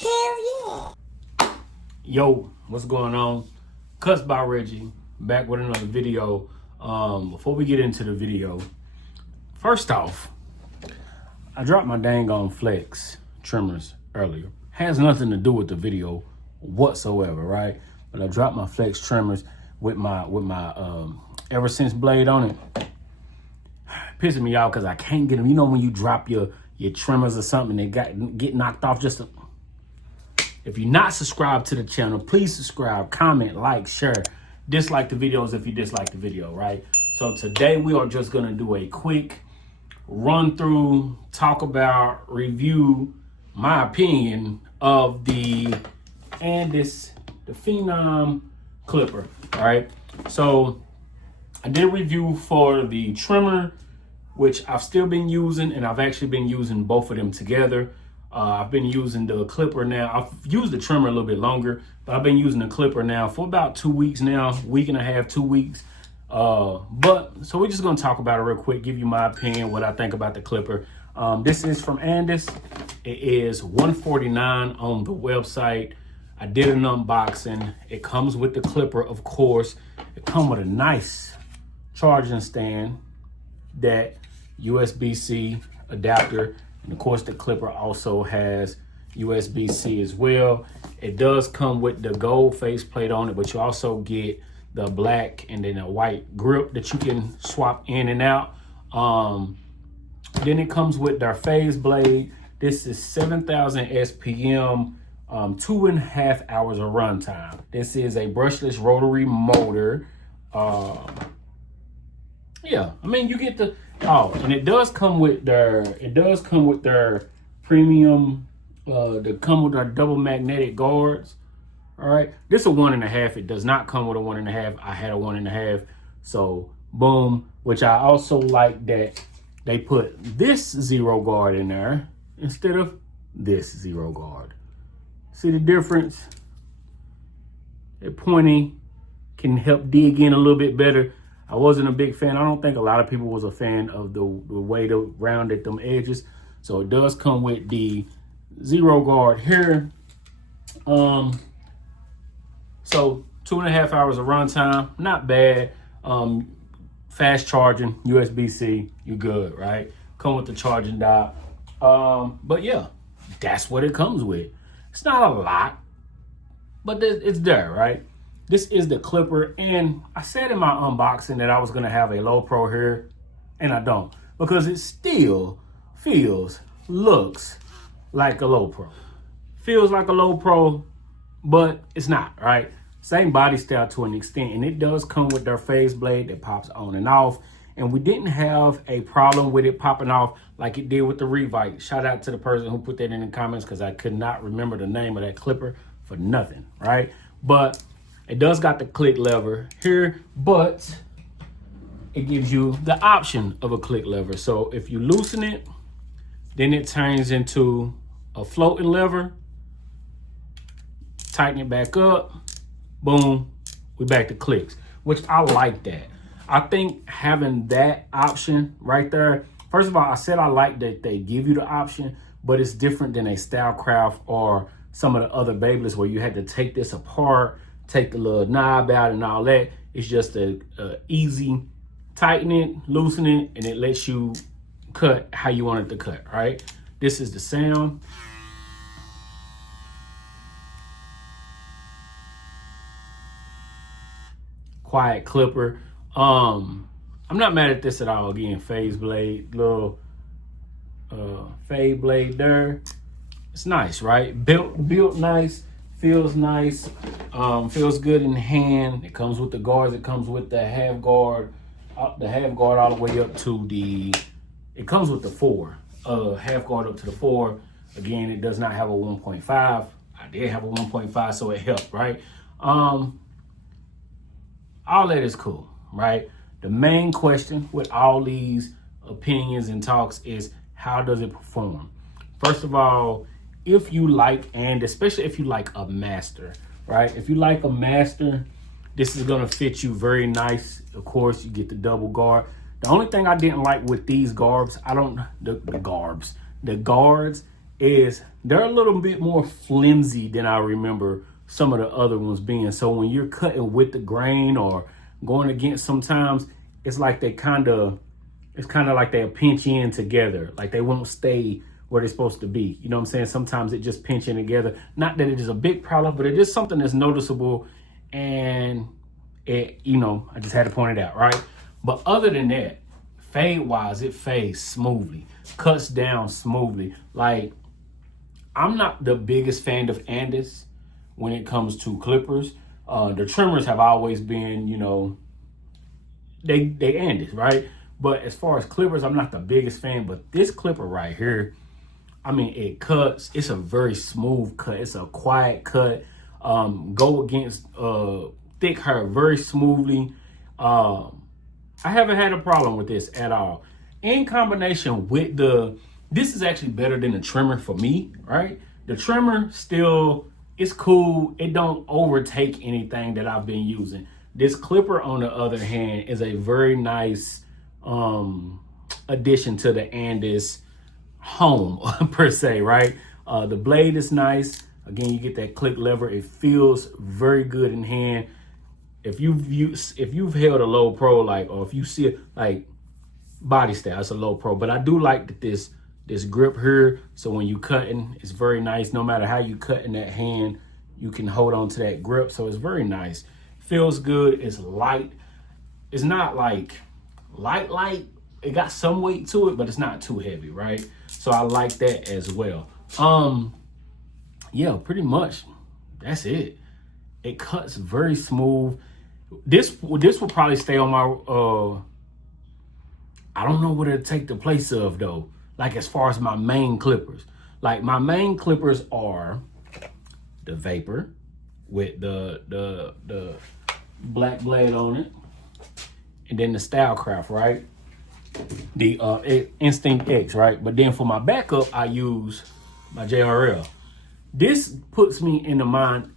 Hell yeah. Yo, what's going on? Cuts by Reggie, back with another video. Before we get into the video, first off, I dropped my dang on flex trimmers earlier. Has nothing to do with the video whatsoever, right? But I dropped my flex trimmers with my ever since blade on it. Pissing me off because I can't get them. You know when you drop your trimmers or something, they get knocked off just a... If you're not subscribed to the channel, please subscribe, comment, like, share. Dislike the videos if you dislike the video, right? So today we are just gonna do a quick run through, talk about, review my opinion of the Andis, the Phenom clipper, all right? So I did a review for the trimmer, which I've still been using, and I've actually been using both of them together. I've been using the clipper now. I've used the trimmer a little bit longer, but I've been using the clipper now for about 2 weeks now, week and a half, 2 weeks. So we're just gonna talk about it real quick, give you my opinion, what I think about the clipper. This is from Andis. It is $149 on the website. I did an unboxing. It comes with the clipper, of course. It comes with a nice charging stand, that USB-C adapter. And of course, the clipper also has USB-C as well. It does come with the gold faceplate on it, but you also get the black and then a white grip that you can swap in and out. Then it comes with their phase blade. This is 7,000 SPM, 2.5 hours of runtime. This is a brushless rotary motor. Yeah, I mean, you get the... Oh, and it does come with their premium, they come with their double magnetic guards. All right, this is a 1.5. It does not come with a 1.5. I had a 1.5, so boom. Which I also like that they put this zero guard in there instead of this zero guard. See the difference? The pointy can help dig in a little bit better. I wasn't a big fan. I don't think a lot of people was a fan of the way they rounded them edges. So it does come with the zero guard here. So 2.5 hours of runtime, not bad. Fast charging, USB-C, you good, right? Come with the charging dock. But yeah, that's what it comes with. It's not a lot, but it's there, right? This is the clipper, and I said in my unboxing that I was gonna have a low pro here, and I don't, because it still looks like a low pro. Feels like a low pro, but it's not, right? Same body style to an extent, and it does come with their phase blade that pops on and off, and we didn't have a problem with it popping off like it did with the Revite. Shout out to the person who put that in the comments, because I could not remember the name of that clipper for nothing, right? But it does got the click lever here, but it gives you the option of a click lever. So if you loosen it, then it turns into a floating lever. Tighten it back up, boom, we back to clicks, which I like that. I think having that option right there, first of all, I said I like that they give you the option, but it's different than a Stylecraft or some of the other Babyliss where you had to take this apart, take the little knob out and all that. It's just a easy tighten it, loosen it, and it lets you cut how you want it to cut, right? This is the sound. Quiet clipper. I'm not mad at this at all. Again, phase blade, little fade blade there. It's nice, right? Built nice. Feels nice, feels good in the hand. It comes with the guards. It comes with the half guard all the way up to the, it comes with the 4, half guard up to the 4. Again, it does not have a 1.5. I did have a 1.5, so it helped, right? All that is cool, right? The main question with all these opinions and talks is, how does it perform? First of all, if you like, and especially if you like a master, right? If you like a master, this is gonna fit you very nice. Of course, you get the double guard. The only thing I didn't like with these guards, the guards is they're a little bit more flimsy than I remember some of the other ones being. So when you're cutting with the grain or going against, sometimes it's like it's kind of like they'll pinch in together. Like they won't stay where they're supposed to be. You know what I'm saying? Sometimes it just pinching together. Not that it is a big problem, but it is something that's noticeable. And it, I just had to point it out, right? But other than that, fade wise, it fades smoothly, cuts down smoothly. Like, I'm not the biggest fan of Andis when it comes to clippers. The trimmers have always been, they Andis, right? But as far as clippers, I'm not the biggest fan. But this clipper right here, I mean, it cuts. It's a very smooth cut. It's a quiet cut. Go against thick hair very smoothly. I haven't had a problem with this at all. In combination with this is actually better than the trimmer for me, right? The trimmer still, it's cool. It don't overtake anything that I've been using. This clipper, on the other hand, is a very nice addition to the Andis home per se, right? The blade is nice. Again, you get that click lever. It feels very good in hand. If you've held a low pro, or if you see it like body style, it's a low pro. But I do like that this grip here. So when you cutting, it's very nice. No matter how you cut in that hand, you can hold on to that grip. So it's very nice. Feels good. It's light. It's not like light. It got some weight to it, but it's not too heavy, right? So I like that as well. Yeah, pretty much that's it. It cuts very smooth. This will probably stay on my I don't know what it'll take the place of though. Like as far as my main clippers. Like my main clippers are the Vapor with the black blade on it. And then the Stylecraft, right? The Instinct X, right? But then for my backup, I use my JRL. This puts me in the mind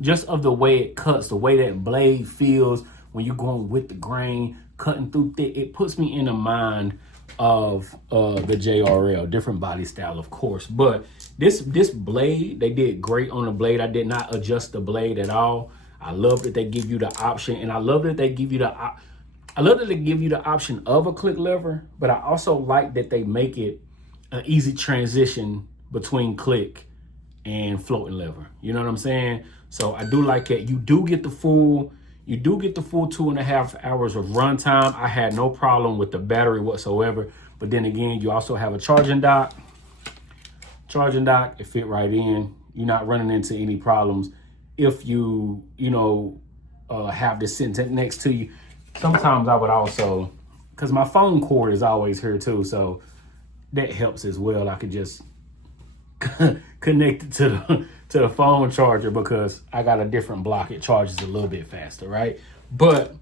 just of the way it cuts, the way that blade feels when you're going with the grain, cutting through thick. It puts me in the mind of the JRL, different body style, of course. But this blade, they did great on the blade. I did not adjust the blade at all. I love that they give you the option, and I love that they give you the option of a click lever. But I also like that they make it an easy transition between click and floating lever. You know what I'm saying? So I do like that. You do get the full 2.5 hours of runtime. I had no problem with the battery whatsoever. But then again, you also have a charging dock. It fit right in. You're not running into any problems if you have this sitting next to you. Sometimes I would also, because my phone cord is always here too, so that helps as well. I could just connect it to the phone charger because I got a different block. It charges a little bit faster, right? But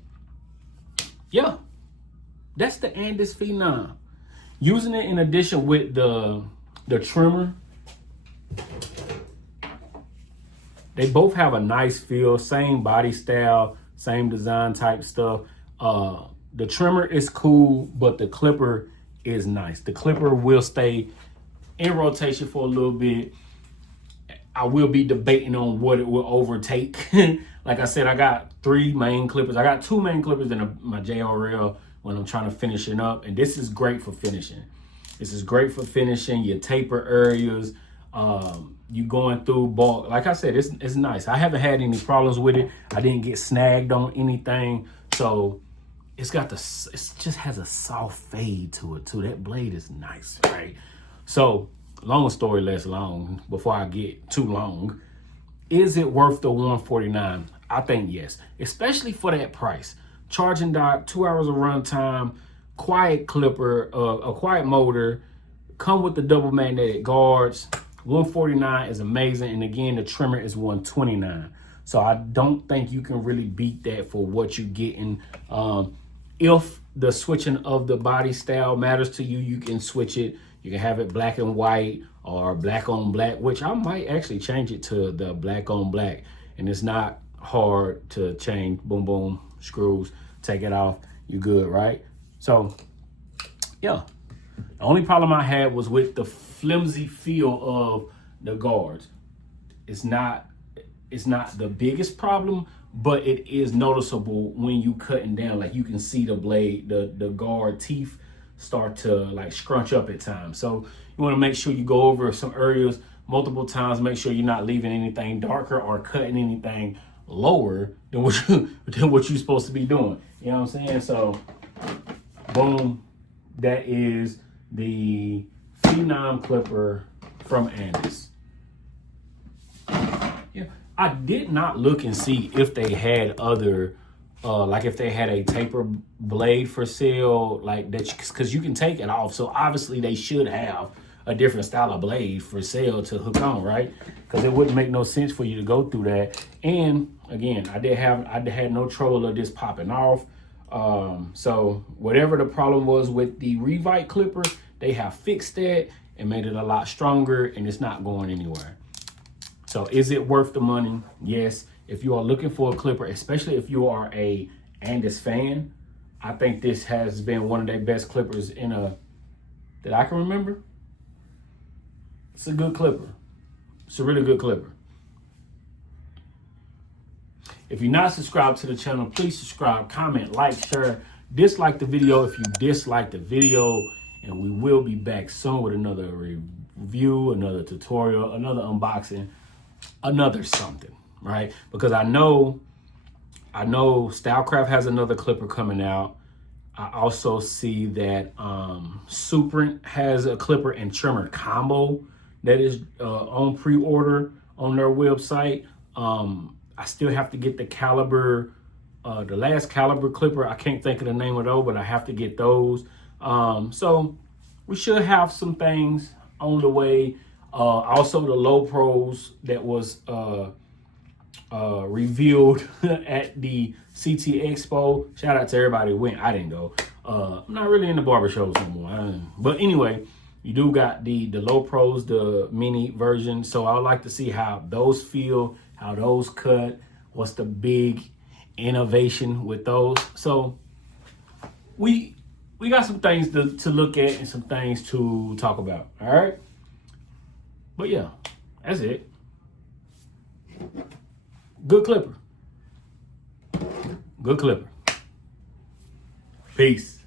yeah, that's the Andis Phenom. Using it in addition with the trimmer, they both have a nice feel, same body style, same design type stuff. The trimmer is cool, but the clipper is nice. The clipper will stay in rotation for a little bit. I will be debating on what it will overtake. Like I said, I got 3 main clippers. I got 2 main clippers in my JRL when I'm trying to finish it up. And this is great for finishing. Your taper areas. You going through bulk. Like I said, it's nice. I haven't had any problems with it. I didn't get snagged on anything. So it just has a soft fade to it too. That blade is nice, right? So long story less long, before I get too long, is it worth the $149? I think yes, especially for that price. Charging dock, 2 hours of runtime, quiet clipper, a quiet motor, come with the double magnetic guards. $149 is amazing. And again, the trimmer is $129. So I don't think you can really beat that for what you're getting. If the switching of the body style matters to you, you can switch it. You can have it black and white or black on black, which I might actually change it to the black on black. And it's not hard to change. Boom, boom, screws, take it off. You good, right? So, yeah. The only problem I had was with the flimsy feel of the guards. It's not the biggest problem, but it is noticeable when you cutting down. Like you can see the blade, the guard teeth start to like scrunch up at times. So you want to make sure you go over some areas multiple times. Make sure you're not leaving anything darker or cutting anything lower than what you're supposed to be doing. You know what I'm saying? So boom, that is the Phenom clipper from Andis. Yeah, I did not look and see if they had other, like if they had a taper blade for sale, like that, because you can take it off. So obviously they should have a different style of blade for sale to hook on, right? Because it wouldn't make no sense for you to go through that. And again, I had no trouble of this popping off. So whatever the problem was with the Revite clipper, they have fixed that and made it a lot stronger, and it's not going anywhere. So is it worth the money? Yes. If you are looking for a clipper, especially if you are a Andis fan, I think this has been one of their best clippers that I can remember. It's a good clipper. It's a really good clipper. If you're not subscribed to the channel, please subscribe, comment, like, share, dislike the video if you dislike the video, and we will be back soon with another review, another tutorial, another unboxing, another something, right? Because I know Stylecraft has another clipper coming out. I also see that Suprint has a clipper and trimmer combo that is on pre-order on their website. I still have to get the Caliber, the last Caliber clipper. I can't think of the name of those, but I have to get those. So we should have some things on the way. Also the Low Pros that was revealed at the CT Expo. Shout out to everybody who went. I didn't go. I'm not really in the barber shows no more. But anyway, you do got the Low Pros, the mini version. So I would like to see how those feel, how those cut, what's the big innovation with those. So we got some things to look at and some things to talk about. All right. But yeah, that's it. Good clipper. Good clipper. Peace.